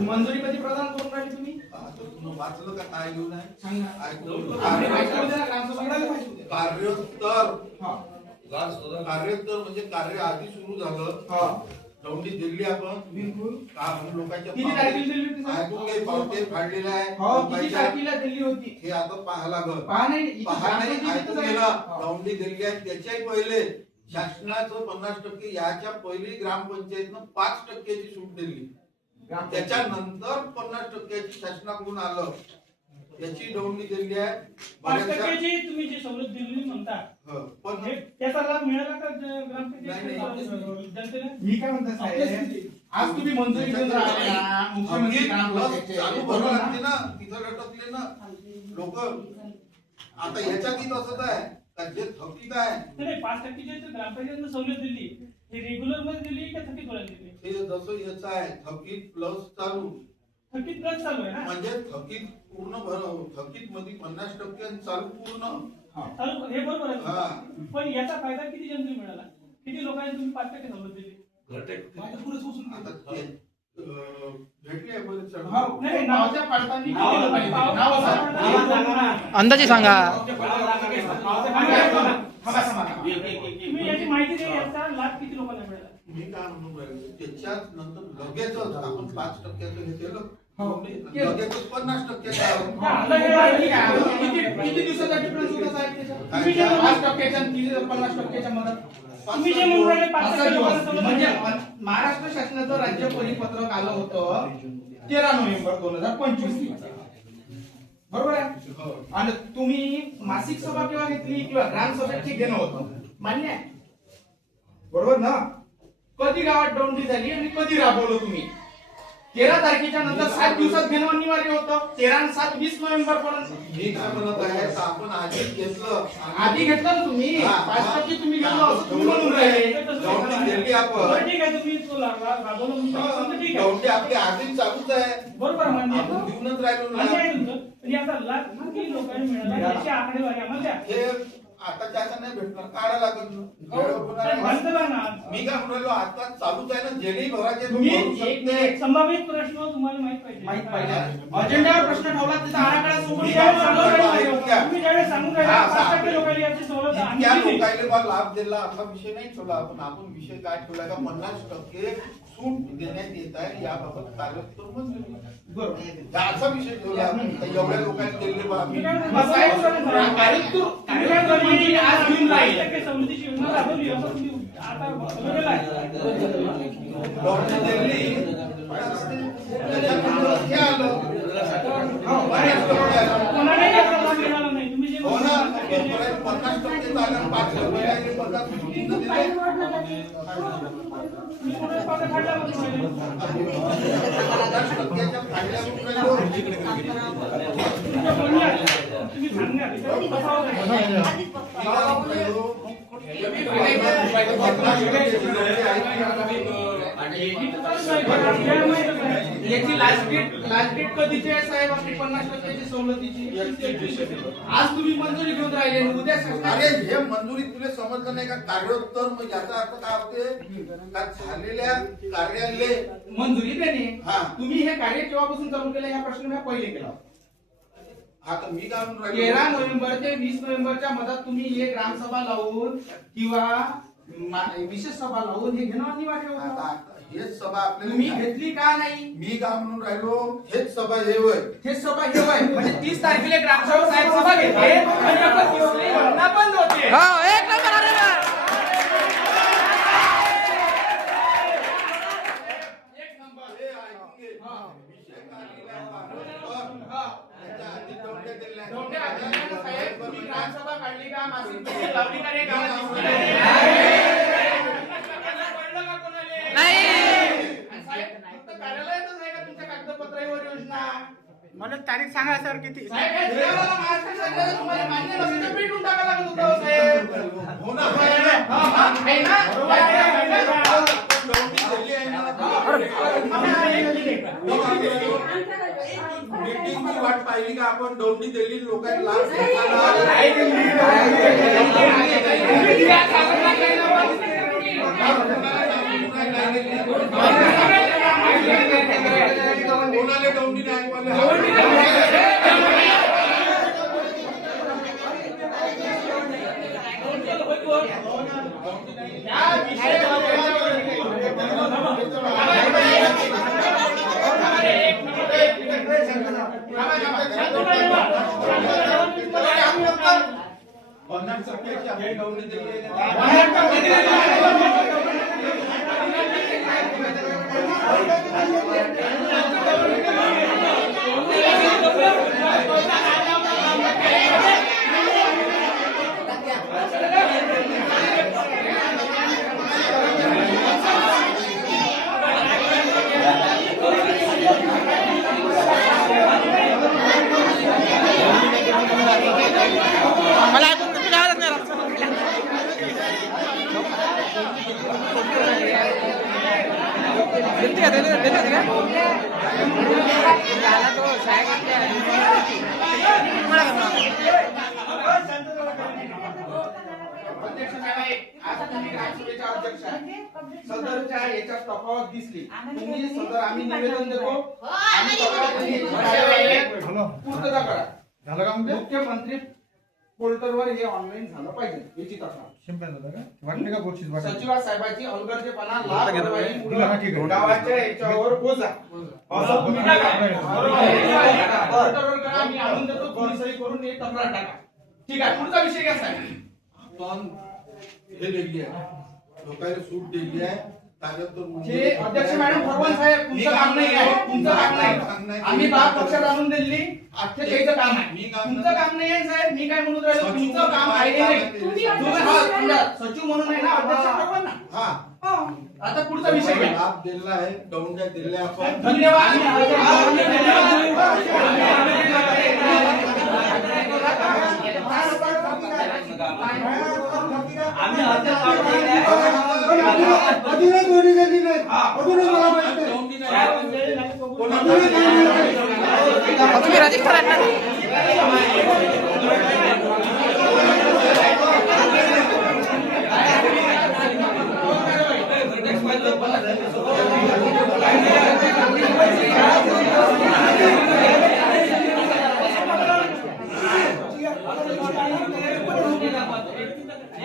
मंजुरी कधी प्रदान करून राहिली तुम्ही? वाचलं का काय लिहून आहे? कार्योत्तर म्हणजे कार्य आधी सुरू झालं. दौंडी दिल्ली आपण बिलकुल लोकांच्या किती तारखेला दिल्ली होती? ऐकून काही पावते फाडलेले आहे. किती तारखेला दिल्ली होती हे आता पाहायला पहा नाही ऐकून गेला. दौंडी दिल्ली आहे त्याच्याही पहिले शासनाचं 50% याच्या पहिली ग्रामपंचायतनं 5%ची सूट दिली. त्याच्यानंतर 50%ची शासनाकडून आलं. याची दौंडी दिल्ली आहे. 5%ची तुम्ही जी सवलत दिली म्हणता पण त्याचा लाभ मिळाला का जनतेला? मी काय म्हणतो साहेब, आज तुम्ही मंजुरी घेऊन राहिले ना, मुख्यमंत्री चालू भरावं लागते ना, तिथं लटकले ना लोक. आता याच्यात असंच आहे का जे थकीत आहे नाही 5%ची ग्रामपंचायतनं सवलत दिली हे रेग्युलर मध्ये दिली का थकीत वर दिली? हे जसं याचं आहे थकीत प्लस चालू. थकीत प्लस चालू आहे ना, म्हणजे थकीत पूर्ण थकीत मध्ये 50% आणि चालू पूर्ण चालू हे बरोबर आहे. पण याचा फायदा किती जनतेला मिळाला? किती लोकांनी तुम्ही 5% सवलत दिली? अंदाजे सांगा. तुम्ही याची माहिती द्या, याचा लाभ किती लोकांना मिळाला? मी काय म्हणून राहिलो त्याच्यात नंतर लगेच आपण 5% घेतलेलं लगेच 50% किती दिवसाचा डिफरन्स होता साहेब त्याच्यात? 5% आणि 50% मध्ये तुम्ही जे म्हणून राहिले 5% लोकांना सवलत म्हणजे महाराष्ट्र शासनाचं राज्य परिपत्रक आलं होतं 13 नोव्हेंबर 2025 बरोबर आहे. आणि तुम्ही मासिक सभा केव्हा घेतली किंवा ग्रामसभेची घेणं होतं मान्य आहे बरोबर ना? कधी गावात दौंडी झाली आणि कधी राबवलं तुम्ही? 13 तारखेच्या नंतर 7 दिवसात घेणं अनिवार्य होतं. 13 आणि 7 20 नोव्हेंबर पर्यंत. मी काय म्हणत आहे आपण आधीच घेतलं. आधी घेतलं ना तुम्ही 5% तुम्ही घेतलं असं तुम्ही म्हणून राहिले. दौंडी दिल्ली आपण ठीक आहे, तुम्ही तो राबवलं म्हणून ठीक आहे. दौंडी आपली आधीच चालूच आहे. बरोबर मान्य आहे. आपण घेऊनच राहिलो मान्य ना. आहे तुमचं. पण याचा लाभ किती लोकांनी मिळाला याची आकडेवारी आम्हाला द्या. हे आता त्याचा नाही भेटणार काढा लागत मी काय म्हणलो आता चालूच आहे ना जेणे भराचे संभावित प्रश्न तुम्हाला माहित पाहिजे. अजेंडावर प्रश्न ठेवला त्याचा आराखडा सोडून तुम्ही ज्यावेळेस सांगून राहिले लोकांनी याची सवलत लोकांना लाभ दिला असा विषय नाही ठेवला आपण विषय काय ठेवला का 50% सूट देण्यात येत आहे याबाबत कार्योत्तर मंजुरी बरोबर असा विषय ठेवला. एवढ्या लोकांनी दिले आज घेऊन राहील सवलतीची योजना राबवली असं तुम्ही आता बोललेलं आहे. कोणालाही याचा लाभ मिळाला नाही. तुम्ही जे 50% झालं 5% तुम्ही कोणाला पावलं काढला म्हणून राहिले. तुम्ही सांगणार याची लास्ट डेट कधीची आहे साहेब आपली 50%ची सवलतीची? आज तुम्ही मंजुरी घेऊन राहिले उद्या अरे हे मंजुरी तुला समजलं नाही का? कार्योत्तर मग याचा अर्थ काय होते का झालेल्या कार्यालय मंजुरी देणे. हा. तुम्ही हे कार्य केव्हापासून चालू केलं हा प्रश्न मी पहिले केला. आता मी काय म्हणून 13 नोव्हेंबर ते 20 नोव्हेंबरच्या मधात तुम्ही हे ग्रामसभा लावून किंवा विशेष सभा लावून हे घेणं अनिवार्य होतं. हेच सभा आपल्याला तुम्ही घेतली का नाही? मी काय म्हणून राहिलो हेच सभा हे होय हेच सभा हे होय म्हणजे 30 तारखेला ग्रामसभा साहेब सभा घेते आणि 31 घटना बंद होते. एक नंबर आले ना. एक नंबर हे ऐकून घे. विषय काढलेला दोन्ही आदिवासी साहेब तुम्ही ग्रामसभा काढली का? मासिक बंदी लावली का रे गावात? मला तारीख सांगा सर किती? तुम्हाला मान्य नसेल तर पेटून टाकायला लागत होतं साहेब. हो ना आहे ना? मीटिंगची वाट पाहिली का आपण? दौंडी दिल्ली लोकांना लाभ कोणाला दौंडी नाही ऐकवाले? पन्नास टक्क्याची आम्ही दौंडी दिली मला ऐकून तुला आवडत नाही देते का देते का झाला तो अध्यक्ष साहेब, आज तुम्ही ग्रामसभेच्या अध्यक्ष आहे. सदरच्या याच्यात तफावत दिसली. तुम्ही सदर आम्ही निवेदन देतो आणि पूर्तता करा. झालं का म्हणजे मुख्यमंत्री पोर्टलवर हे ऑनलाईन झालं पाहिजे याची तक्रार. शिंपे झालं का वाटले का गोष्टी वाटले सचिवा साहेबांची हलगर्जीपणा लाभ कारवाई दिला ना, ठीक आहे. गावाच्या याच्यावर बोजा असं तुम्ही टाका. पोर्टलवर करा, आम्ही आणून देतो, तुम्ही सही करून एक तक्रार टाका. ठीक आहे, पुढचा विषय घ्या साहेब. आपण हे दिली आहे लोकांना सूट दिली आहे त्याच्यातून हे अध्यक्ष मॅडम फडवण साहेब तुमचं काम नाही आहे, तुमचं काम नाही. आम्ही बाप पक्षात आणून दिली अख्ख्या त्याचं काम आहे. तुमचं काम नाही आहे साहेब. मी काय म्हणून राहिलो, तुमचं काम आहे नाही. तुम्ही हा समजा सचिव म्हणून आहे ना, अध्यक्ष फडवण ना. हा आता पुढचा विषय घ्या. लाभ दिला आहे दौंड्या दिल्या आपण धन्यवाद. तुम्ही रजिस्टर आहेत ना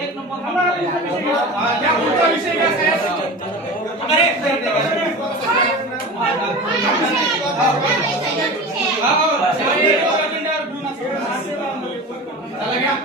एक नंबर या पुढचा विषय घ्या साहेब. झालं घ्या.